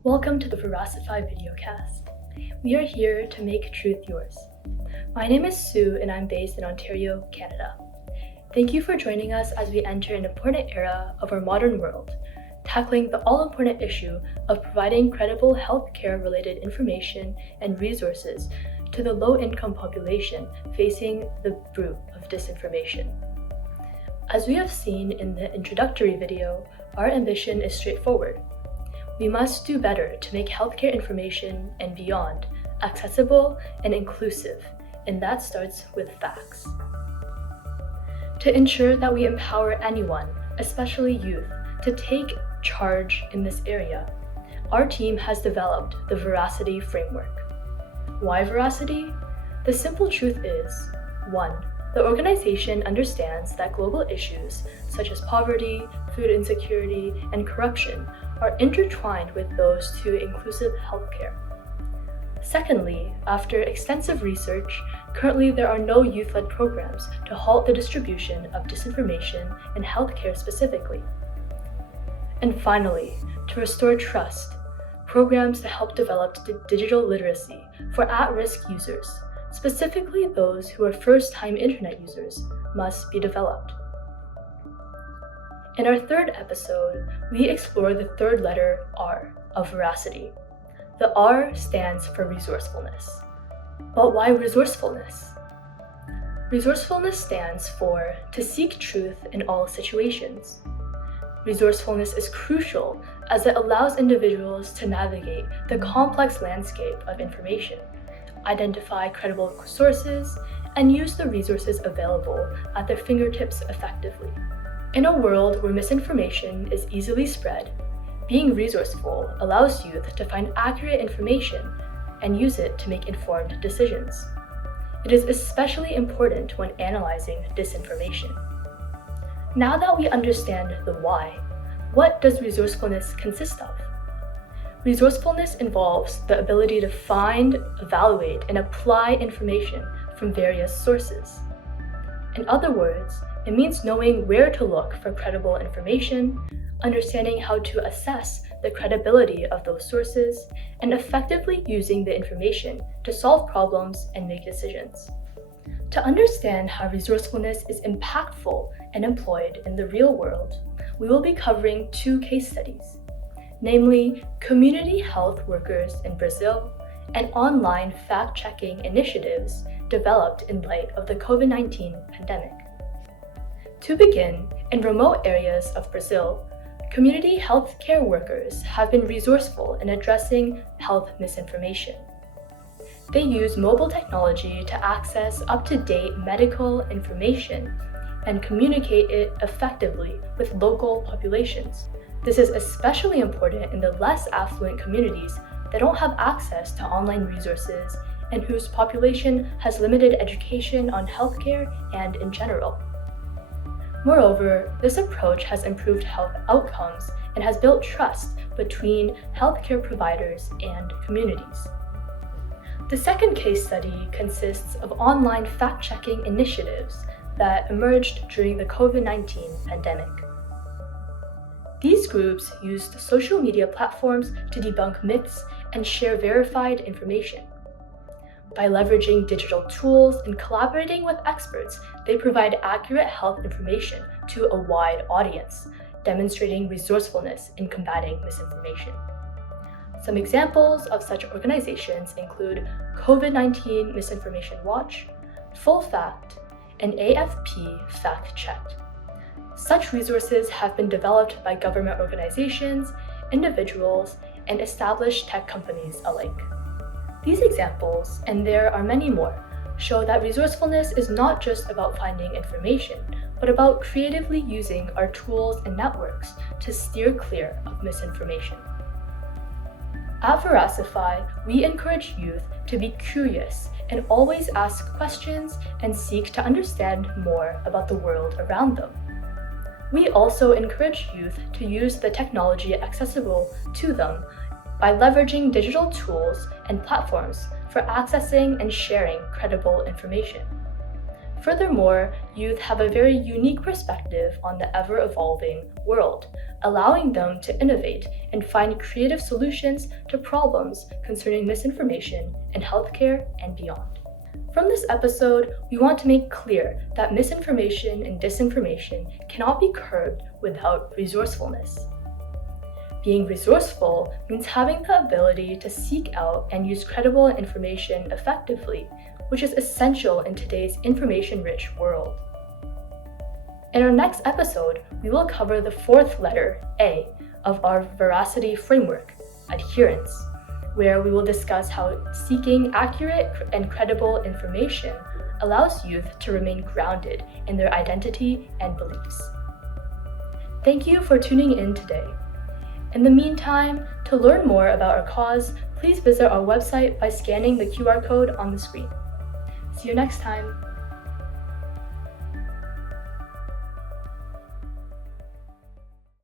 Welcome to the Veracify Videocast. We are here to make truth yours. My name is Sue and I'm based in Ontario, Canada. Thank you for joining us as we enter an important era of our modern world, tackling the all-important issue of providing credible healthcare-related information and resources to the low-income population facing the brunt of disinformation. As we have seen in the introductory video, our ambition is straightforward. We must do better to make healthcare information and beyond accessible and inclusive, and that starts with facts. To ensure that we empower anyone, especially youth, to take charge in this area, our team has developed the VERACITY Framework. Why Veracity? The simple truth is, 1. The organization understands that global issues such as poverty, food insecurity, and corruption are intertwined with those to inclusive healthcare. Secondly, after extensive research, currently there are no youth-led programs to halt the distribution of disinformation in healthcare specifically. And finally, to restore trust, programs to help develop digital literacy for at-risk users, specifically those who are first-time internet users, must be developed. In our third episode, we explore the third letter R of veracity. The R stands for resourcefulness. But why resourcefulness? Resourcefulness stands for to seek truth in all situations. Resourcefulness is crucial as it allows individuals to navigate the complex landscape of information, identify credible sources, and use the resources available at their fingertips effectively. In a world where misinformation is easily spread, being resourceful allows youth to find accurate information and use it to make informed decisions. It is especially important when analyzing disinformation. Now that we understand the why, what does resourcefulness consist of? Resourcefulness involves the ability to find, evaluate, and apply information from various sources. In other words, it means knowing where to look for credible information, understanding how to assess the credibility of those sources, and effectively using the information to solve problems and make decisions. To understand how resourcefulness is impactful and employed in the real world, we will be covering two case studies, namely community health workers in Brazil and online fact-checking initiatives developed in light of the COVID-19 pandemic. To begin, in remote areas of Brazil, community healthcare workers have been resourceful in addressing health misinformation. They use mobile technology to access up-to-date medical information and communicate it effectively with local populations. This is especially important in the less affluent communities that don't have access to online resources and whose population has limited education on healthcare and in general. Moreover, this approach has improved health outcomes and has built trust between healthcare providers and communities. The second case study consists of online fact-checking initiatives that emerged during the COVID-19 pandemic. These groups used social media platforms to debunk myths and share verified information. By leveraging digital tools and collaborating with experts, they provide accurate health information to a wide audience, demonstrating resourcefulness in combating misinformation. Some examples of such organizations include COVID-19 Misinformation Watch, Full Fact, and AFP Fact Checked. Such resources have been developed by government organizations, individuals, and established tech companies alike. These examples, and there are many more, show that resourcefulness is not just about finding information, but about creatively using our tools and networks to steer clear of misinformation. At Veracify, we encourage youth to be curious and always ask questions and seek to understand more about the world around them. We also encourage youth to use the technology accessible to them by leveraging digital tools and platforms for accessing and sharing credible information. Furthermore, youth have a very unique perspective on the ever-evolving world, allowing them to innovate and find creative solutions to problems concerning misinformation in healthcare and beyond. From this episode, we want to make clear that misinformation and disinformation cannot be curbed without resourcefulness. Being resourceful means having the ability to seek out and use credible information effectively, which is essential in today's information-rich world. In our next episode, we will cover the fourth letter, A, of our VERACITY Framework, adherence, where we will discuss how seeking accurate and credible information allows youth to remain grounded in their identity and beliefs. Thank you for tuning in today. In the meantime, to learn more about our cause, please visit our website by scanning the QR code on the screen. See you next time.